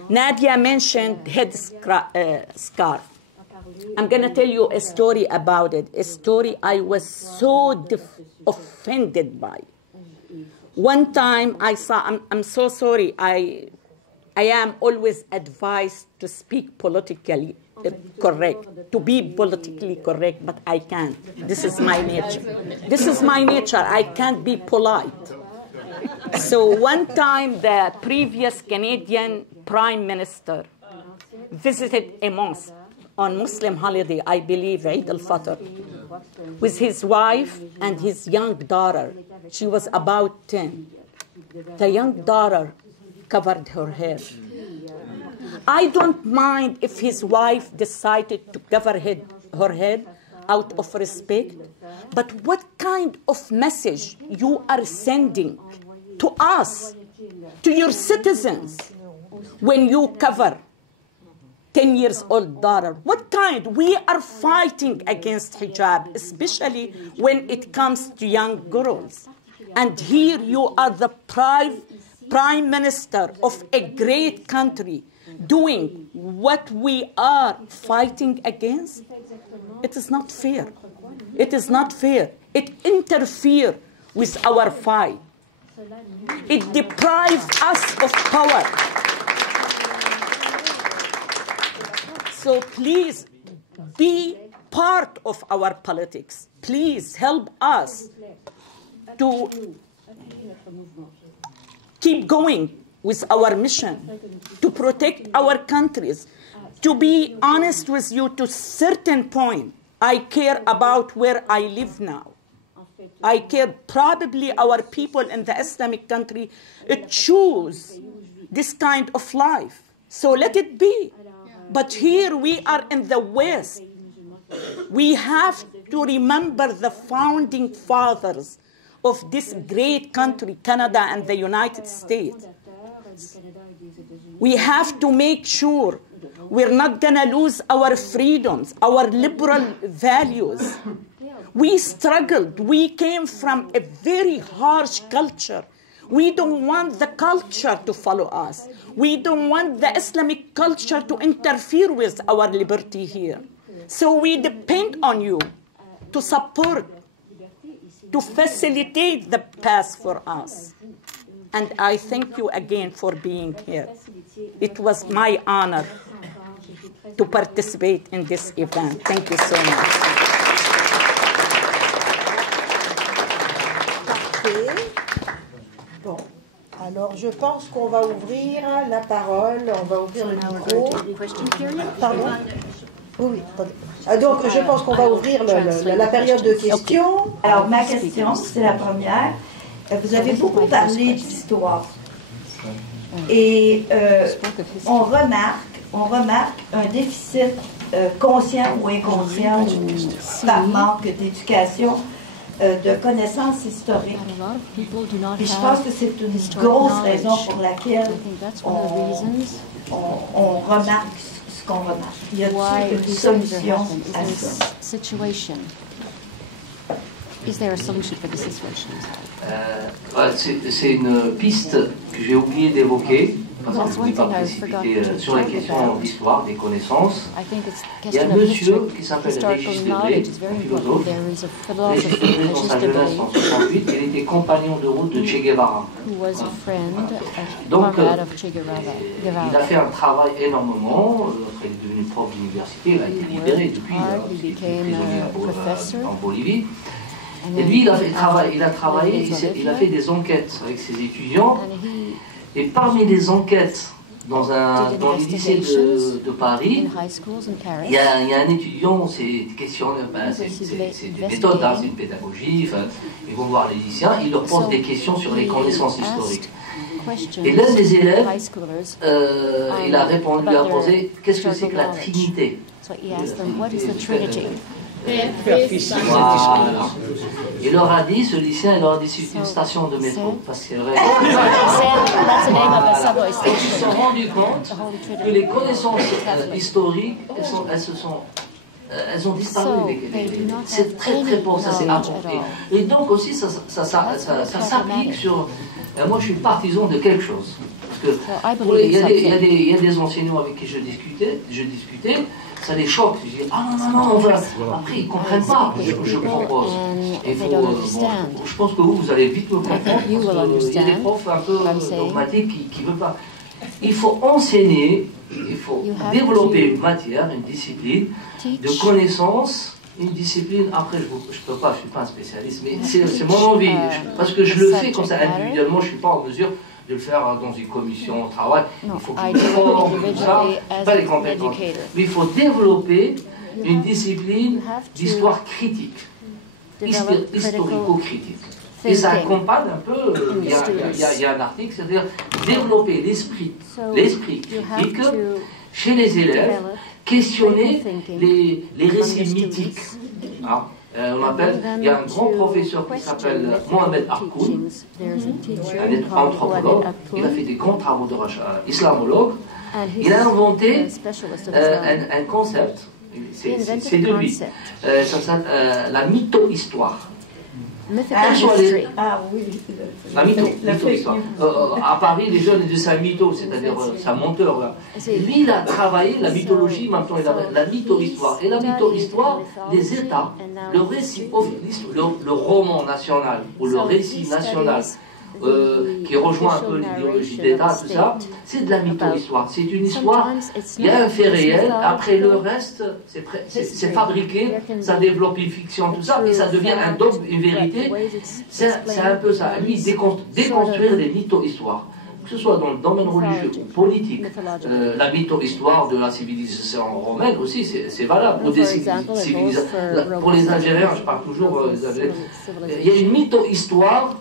Nadia mentioned headscarf. I'm going to tell you a story about it, a story I was so offended by. One time I saw, I'm so sorry, I am always advised to speak politically correct, to be politically correct, but I can't. This is my nature. This is my nature. I can't be polite. So one time the previous Canadian Prime Minister visited a mosque on Muslim holiday, I believe, Eid al-Fitr, with his wife and his young daughter. She was about 10. The young daughter covered her hair. I don't mind if his wife decided to cover her head out of respect, but what kind of message you are sending to us, to your citizens, when you cover 10-year-old daughter? What kind? We are fighting against hijab, especially when it comes to young girls. And here you are the prime minister of a great country doing what we are fighting against. It is not fair. It is not fair. It interferes with our fight. It deprives us of power. So please be part of our politics. Please help us to keep going with our mission, to protect our countries. To be honest with you, to a certain point, I care about where I live now. I care, probably our people in the Islamic country choose this kind of life. So let it be. But here we are in the West. We have to remember the founding fathers of this great country, Canada and the United States. We have to make sure we're not going to lose our freedoms, our liberal values. We struggled. We came from a very harsh culture. We don't want the culture to follow us. We don't want the Islamic culture to interfere with our liberty here. So we depend on you to support, to facilitate the path for us. And I thank you again for being here. It was my honor to participate in this event. Thank you so much. Parfait. Bon, alors je pense qu'on va ouvrir la parole, on va ouvrir le micro. Pardon? Oui, attendez. Donc je pense qu'on va ouvrir la période de questions. Alors ma question, c'est la première. Vous avez beaucoup parlé d'histoire. Et on remarque un déficit conscient ou inconscient ou par manque d'éducation de connaissances historiques. Et je pense que c'est une grosse raison pour laquelle on remarque ce qu'on remarque. Y a-t-il une solution à ça? Is there a solution for this situation? C'est une piste que j'ai oublié d'évoquer, parce que je ne voulais pas précipiter sur la question d'histoire, des connaissances. Il y a un monsieur qui s'appelle Régis Debray, un philosophe. Régis Debray, dans sa jeunesse en 68, il était compagnon de route de Che Guevara. Donc, il a fait un travail énormément. Après, il est devenu prof d'université, il a été libéré depuis, il était prisonnier en Bolivie. Et lui, il a travaillé, il a fait des enquêtes avec ses étudiants. Et parmi les enquêtes dans les lycées de Paris, il y a un étudiant, c'est des méthodes, c'est une pédagogie. Ils vont voir les lycéens, ils leur posent des questions sur les connaissances historiques. Et l'un des élèves, il a répondu, il a posé, qu'est-ce que c'est que la Trinité? Voilà. Il leur a dit, ce lycéen, il leur a dit c'est une station de métro, parce que c'est vrai. Ils se sont rendus compte que les connaissances historiques, elles ont disparu. C'est très très pauvre, ça c'est apporté. Et donc aussi, ça s'applique sur. Moi, je suis partisan de quelque chose. Parce que il y a des enseignants avec qui je discutais, ça les choque. Je dis, ah non, on va. Après, ils ne comprennent pas. Je propose. Je pense que vous allez vite me comprendre. Il y a des profs un peu dogmatiques qui ne veulent pas. Il faut enseigner, il faut développer une matière, une discipline de connaissances. Une discipline, après je ne peux pas, je ne suis pas un spécialiste, mais c'est mon envie, parce que je le fais comme ça individuellement, je ne suis pas en mesure de le faire dans une commission au travail. Il faut que je forme, tout ça, je n'ai pas les compétences. Mais il faut développer une discipline d'histoire critique, historico-critique. Et ça accompagne un peu, il y a un article, c'est-à-dire développer l'esprit critique chez les élèves, questionner les récits mythiques. Il y a un grand professeur qui s'appelle Mohamed Harkoun, un anthropologue. Il a fait des grands travaux de recherche, islamologue. Il a inventé un concept, c'est de lui, la mytho-histoire. La mytho-histoire. À Paris, les jeunes disent c'est un mytho, c'est-à-dire c'est un menteur. Là. Lui, il a travaillé la mythologie, maintenant il a la mytho-histoire. Et la mytho-histoire, les États, le récit, le roman national ou le récit national, qui rejoint un peu l'idéologie d'État, tout ça, c'est de la mytho-histoire. C'est une histoire, il y a un fait réel, après le reste, c'est fabriqué, ça développe une fiction, tout ça, et ça devient un dogme, une vérité. C'est un peu ça. Lui, déconstruire des mytho-histoires. Que ce soit dans le domaine religieux ou politique, la mytho-histoire de la civilisation romaine aussi, c'est valable. Pour, pour les Algériens, je parle toujours des Algériens, il y a une mytho-histoire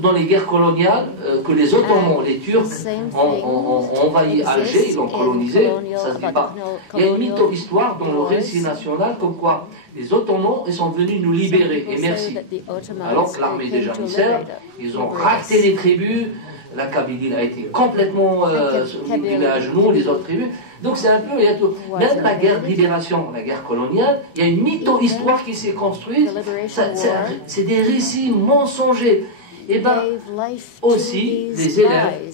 dans les guerres coloniales que les Ottomans, les Turcs ont envahi Alger, ils l'ont colonisé, ça se dit pas. Il y a une mytho-histoire dans le récit national comme quoi les Ottomans ils sont venus nous libérer, et merci. Alors que l'armée des janissaires, ils ont raté les tribus, la Kabylie a été complètement mise à genoux, les autres tribus. Donc c'est un peu, il y a tout. Même la guerre de libération, la guerre coloniale, il y a une mytho-histoire qui s'est construite, c'est des récits mensongers. Et bien, aussi, les élèves,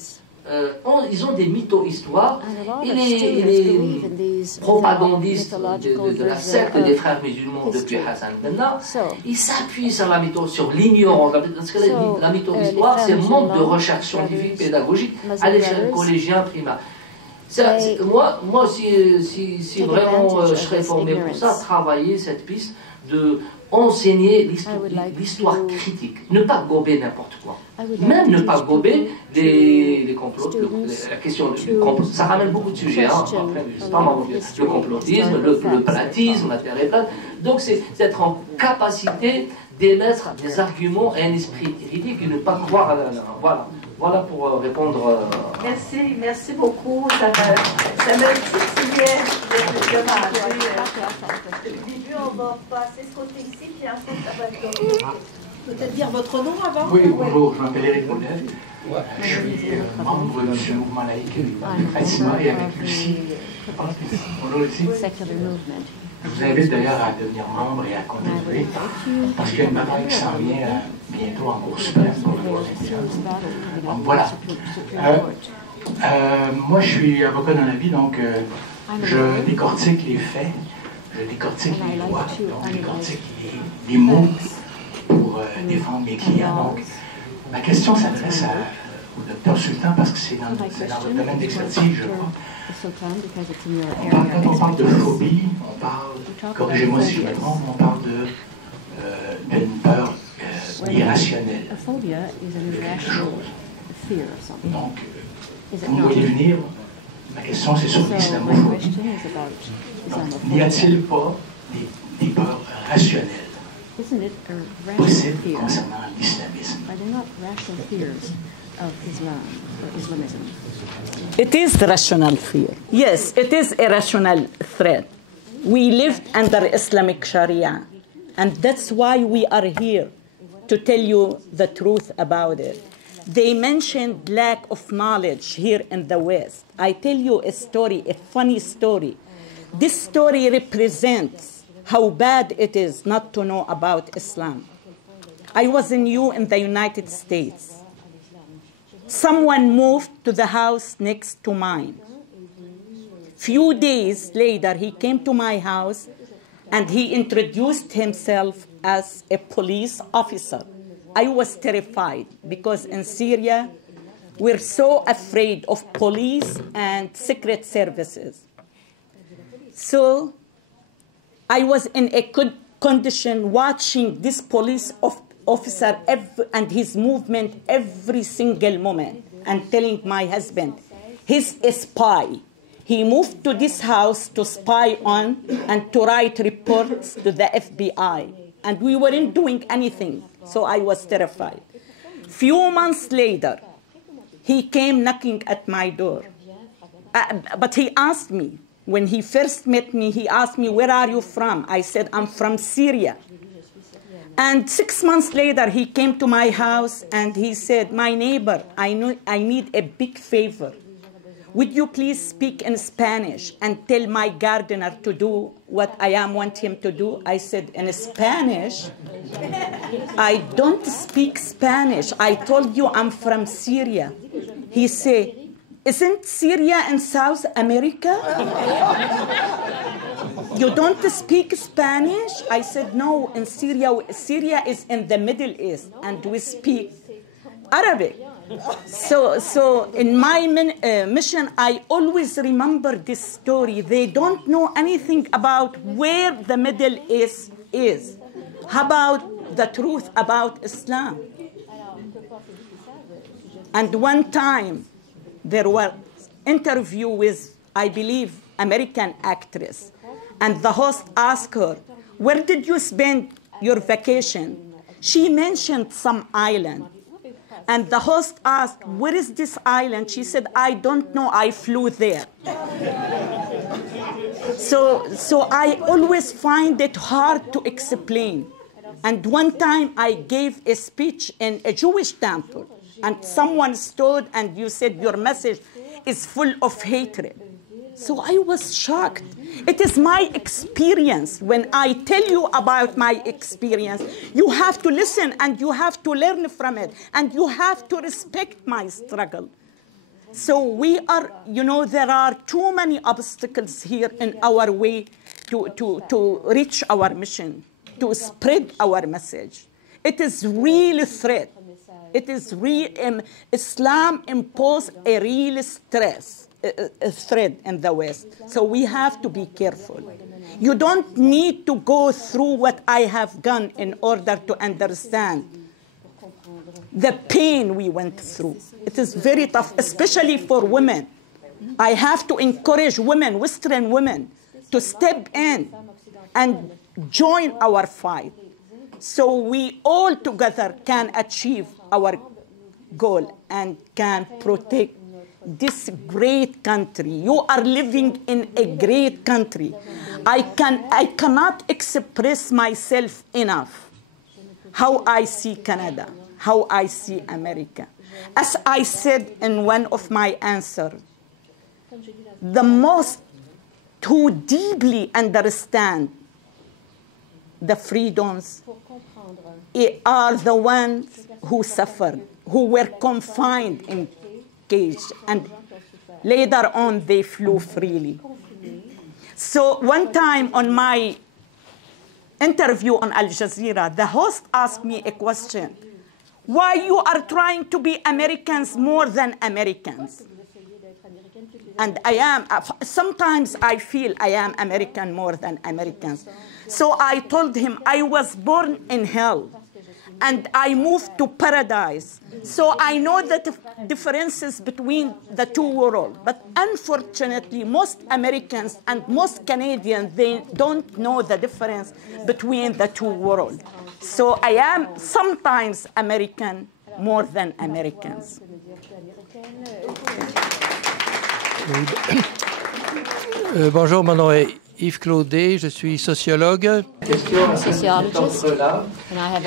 ils ont des mytho-histoires, et les propagandistes de la secte des frères musulmans depuis Hassan Banna, ils s'appuient sur la mytho, sur l'ignorance, parce que la mytho-histoire, c'est un manque de recherche scientifique, pédagogique, à l'échelle collégien, primaire. Moi, si vraiment je serais formé pour ça, travailler cette piste de enseigner l'histoire critique, ne pas gober n'importe quoi, même ne pas gober les complots, la question du complot, ça ramène beaucoup de sujets, hein, c'est pas le complotisme, le platisme, la terre est plate, donc c'est être en capacité d'émettre des arguments et un esprit critique et ne pas croire à la... Voilà pour répondre. Merci beaucoup. Ça me titillait de demander. Au début, on va passer ce côté-ci, puis ensuite, ça va être Peut-être dire votre nom avant? Oui, bonjour, je m'appelle Eric Baudet. Je suis membre du mouvement laïque Fatima et avec Lucie. Bonjour Lucie. Je vous invite d'ailleurs à devenir membre et à contribuer parce qu'il y a une bataille qui s'en vient bientôt en Cour suprême pour le droit d'individuel. Donc voilà. Moi, je suis avocat dans la vie, donc je décortique les faits, je décortique les lois, donc je décortique les mots pour défendre mes clients. Donc, ma question s'adresse au docteur Sultan parce que c'est dans votre domaine d'expertise, je crois. Quand on parle de phobie, on parle, corrigez-moi si je me trompe, on parle d'une peur irrationnelle de quelque chose. Donc, vous me voyez venir, ma question c'est sur l'islamophobie. N'y a-t-il pas des peurs rationnelles possibles concernant l'islamisme? It is rational fear. Yes, it is a rational threat. We lived under Islamic Sharia, and that's why we are here to tell you the truth about it. They mentioned lack of knowledge here in the West. I tell you a story, a funny story. This story represents how bad it is not to know about Islam. I was new in the United States. Someone moved to the house next to mine. Few days later, he came to my house and he introduced himself as a police officer. I was terrified because in Syria, we're so afraid of police and secret services. So I was in a good condition watching this police officer and his movement every single moment and telling my husband, he's a spy. He moved to this house to spy on and to write reports to the FBI. And we weren't doing anything, so I was terrified. Few months later, he came knocking at my door. But he asked me, when he first met me, he asked me, where are you from? I said, I'm from Syria. And 6 months later, he came to my house and he said, my neighbor, I need a big favor. Would you please speak in Spanish and tell my gardener to do what I want him to do? I said, in Spanish? I don't speak Spanish. I told you I'm from Syria. He said, isn't Syria in South America? You don't speak Spanish? I said, no, in Syria. Syria is in the Middle East, and we speak Arabic. So in my mission, I always remember this story. They don't know anything about where the Middle East is. How about the truth about Islam? And one time, there was interview with, I believe, American actress. And the host asked her, where did you spend your vacation? She mentioned some island. And the host asked, where is this island? She said, I don't know, I flew there. So I always find it hard to explain. And one time I gave a speech in a Jewish temple, and someone stood and you said, your message is full of hatred. So I was shocked. It is my experience. When I tell you about my experience, you have to listen and you have to learn from it and you have to respect my struggle. So we are, you know, there are too many obstacles here in our way to reach our mission, to spread our message. It is really a threat. It is Islam imposed a real stress, a threat in the West. So we have to be careful. You don't need to go through what I have done in order to understand the pain we went through. It is very tough, especially for women. I have to encourage women, Western women, to step in and join our fight so we all together can achieve our goal and can protect this great country. You are living in a great country. I cannot express myself enough how I see Canada, how I see America. As I said in one of my answers, the most who deeply understand the freedoms are the ones who suffered, who were confined in cages, and later on they flew freely. So one time on my interview on Al Jazeera, the host asked me a question: why you are trying to be Americans more than Americans? And sometimes I feel I am American more than Americans. So I told him I was born in hell and I moved to paradise. So I know the differences between the two worlds. But unfortunately, most Americans and most Canadians, they don't know the difference between the two worlds. So I am sometimes American more than Americans. Bonjour, mon nom est Yves Claudet, je suis sociologue. Question à cet ordre-là.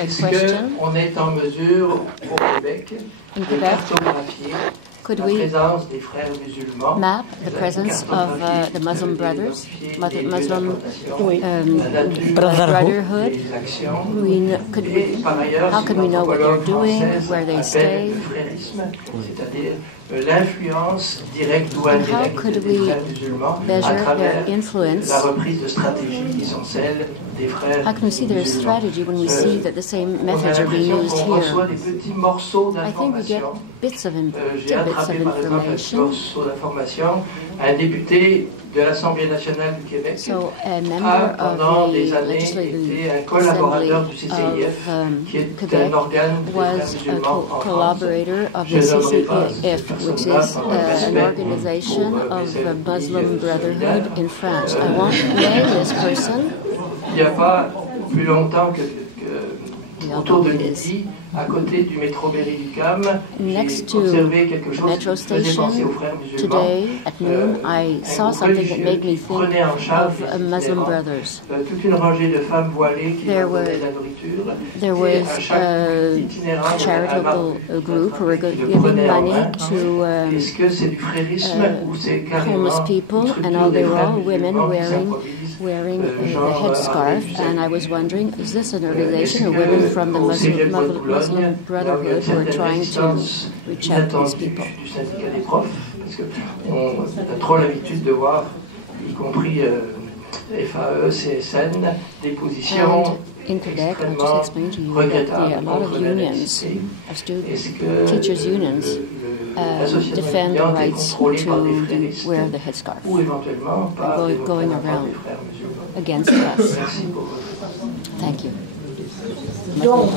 Est-ce qu'on est en mesure au Québec de cartographier la présence des frères musulmans, map the presence of the Muslim brothers, Muslim brotherhood? How could we know what they're doing, where they stay? C'est-à-dire l'influence directe ou indirecte des frères musulmans à travers la reprise de stratégies qui sont celles des frères How can we see their strategy when we see that the same methods are being used here? I think we get bits of information. Un député de l'Assemblée nationale du Québec a pendant des années été un collaborateur du CCIF, qui est un organe des frères musulmans en France. Je nommerai pas, which is an organization of the Muslim Brotherhood in France. I won't name this person. Il n'y a pas plus longtemps que autour de midi, à côté du métro Berry-UQAM, j'ai observé quelque chose qui me faisait penser aux frères musulmans. Today at noon, I saw something that made me think of Muslim brothers. Toute une rangée de femmes voilées qui donnaient de la nourriture. There was a charitable group who were giving money to homeless people, and they were all women wearing the headscarf, and I was wondering, is this an organization of women from the Muslim Brotherhood who are trying to reach out to these people? Parce qu'on a trop l'habitude de voir, y compris FAE, CSN, des positions extrêmement regrettables contre la laïcité. Est-ce que defend the rights to wear the headscarf, going around against us? Thank you. Donc,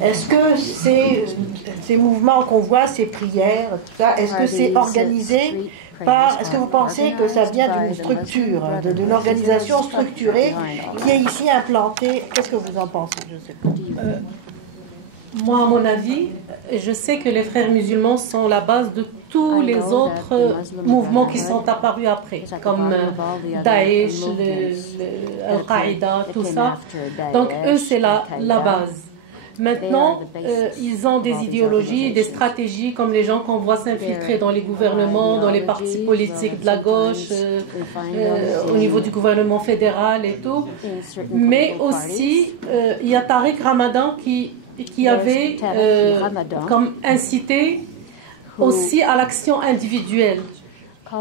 est-ce que ces mouvements qu'on voit, ces prières, tout ça, est-ce que c'est organisé par... Est-ce que vous pensez que ça vient d'une structure, d'une organisation structurée qui est ici implantée? Qu'est-ce que vous en pensez? Je sais pas. Moi, à mon avis, je sais que les frères musulmans sont la base de tous les autres mouvements qui sont apparus après, comme Daesh, Al-Qaïda, tout ça. Donc, eux, c'est la base. Maintenant, ils ont des idéologies, des stratégies, comme les gens qu'on voit s'infiltrer dans les gouvernements, dans les partis politiques de la gauche, au niveau du gouvernement fédéral et tout. Mais aussi, il y a Tariq Ramadan qui avait comme incité aussi à l'action individuelle,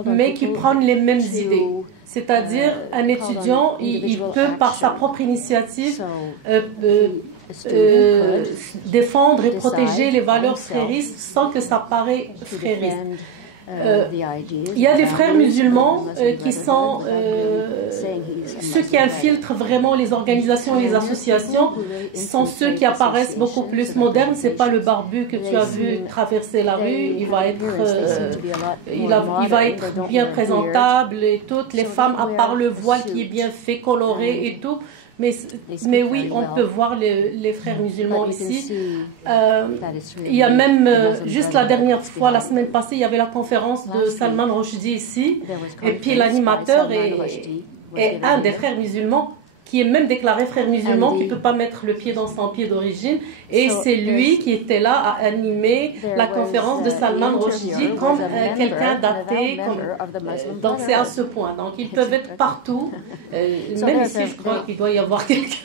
mais qui prennent les mêmes idées. C'est-à-dire, un étudiant, il peut, par sa propre initiative, défendre et protéger les valeurs fréristes sans que ça paraisse frériste. Il y a des frères musulmans qui sont ceux qui infiltrent vraiment les organisations et les associations, sont ceux qui apparaissent beaucoup plus modernes. C'est pas le barbu que tu as vu traverser la rue, il va être bien présentable et toutes les femmes, à part le voile qui est bien fait, coloré et tout. Mais oui, on peut voir les frères musulmans ici. Il y a même, juste la dernière fois, la semaine passée, il y avait la conférence de Salman Rushdie ici. Et puis l'animateur est un des frères musulmans, qui est même déclaré frère musulman, qui ne peut pas mettre le pied dans son pied d'origine. Et c'est lui qui était là à animer la conférence de Salman Rushdie comme quelqu'un d'athée. Donc c'est à ce point. Donc ils peuvent être partout. Même ici, je crois qu'il doit y avoir quelqu'un.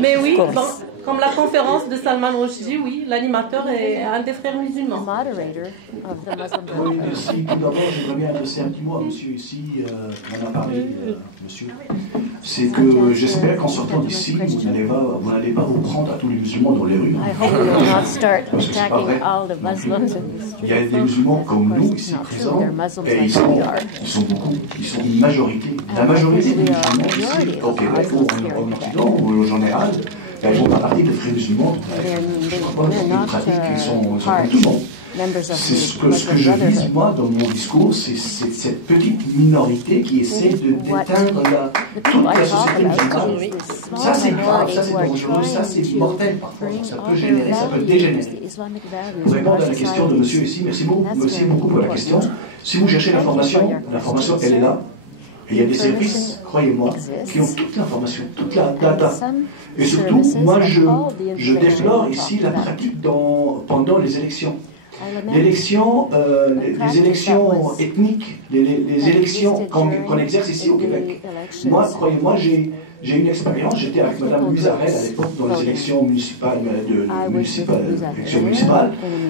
Mais oui, comme la conférence de Salman Rushdie, oui, l'animateur est un des frères musulmans. Oui, merci. Tout d'abord, j'aimerais bien adresser un petit mot à monsieur ici, on en a parlé, monsieur. C'est que j'espère qu'en sortant d'ici, vous n'allez pas vous prendre à tous les musulmans dans les rues. Parce que c'est pas vrai. Il y a des musulmans comme nous ici présents, et ils sont beaucoup, ils sont une majorité. La majorité des musulmans ici, au Québec ou en Occident ou en général, elles font pas partie des frères musulmans. Je ne crois pas qu'ils pratiquent, ils sont comme tout le monde. C'est ce que je vise, moi, dans mon discours, c'est cette petite minorité qui essaie d'éteindre toute la société musulmane. Ça, c'est grave, ça, c'est dangereux, ça, c'est mortel parfois. Ça peut dégénérer. Pour répondre à la question de monsieur ici, merci beaucoup pour la question. Si vous cherchez l'information, elle est là. Et il y a des services, croyez-moi, qui ont toute l'information, toute la data. Et surtout, moi, je déplore ici la pratique pendant les élections. Les élections ethniques, les élections qu'on exerce ici au Québec. Moi, croyez-moi, j'ai une expérience. J'étais avec Mme Louise Arel à l'époque dans les élections municipales.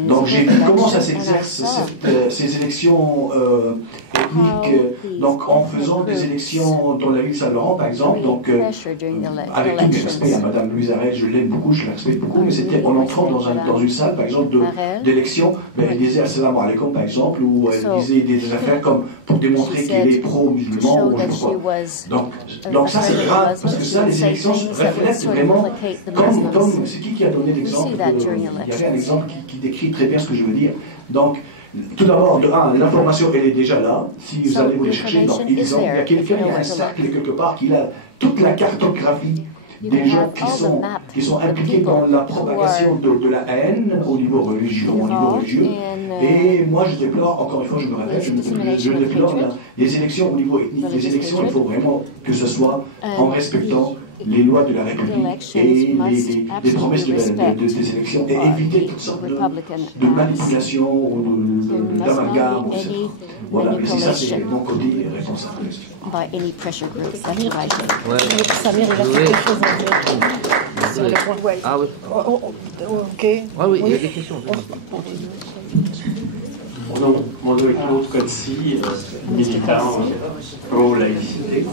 Donc j'ai vu comment ça s'exerce, ces élections ethniques, donc en faisant des élections dans la ville de Saint-Laurent, par exemple. Donc, avec tout mes respects à Mme Louise Arel, je l'aime beaucoup, je la respecte beaucoup, mais c'était en entrant dans une salle, par exemple, d'élection, elle disait Assalamu alaikum, par exemple, ou elle disait des affaires comme pour démontrer qu'elle est pro-musulman, ou je sais pas. Donc ça, c'est grave. Parce que ça, les élections reflètent vraiment, comme c'est qui a donné l'exemple, il y avait un exemple qui décrit très bien ce que je veux dire. Donc, tout d'abord, l'information, elle est déjà là, si vous allez vous les chercher. Donc, il y a quelqu'un, il y a un cercle quelque part qui a toute la cartographie des gens qui sont impliqués dans la propagation de la haine au niveau religieux. Et moi, je déplore, encore une fois, je me répète, je déplore les élections au niveau ethnique. Les élections, il faut vraiment que ce soit en respectant les lois de la République et les promesses des élections, et éviter toutes sortes de manipulations ou d'amalgame. Voilà, mais ça, c'est mon côté réponse à la question. Samir, il a quelque chose à dire. Ah oui. Ok. Ah oui, il y a des questions. Mon nom est Claude Coty, militant pro-laïcité.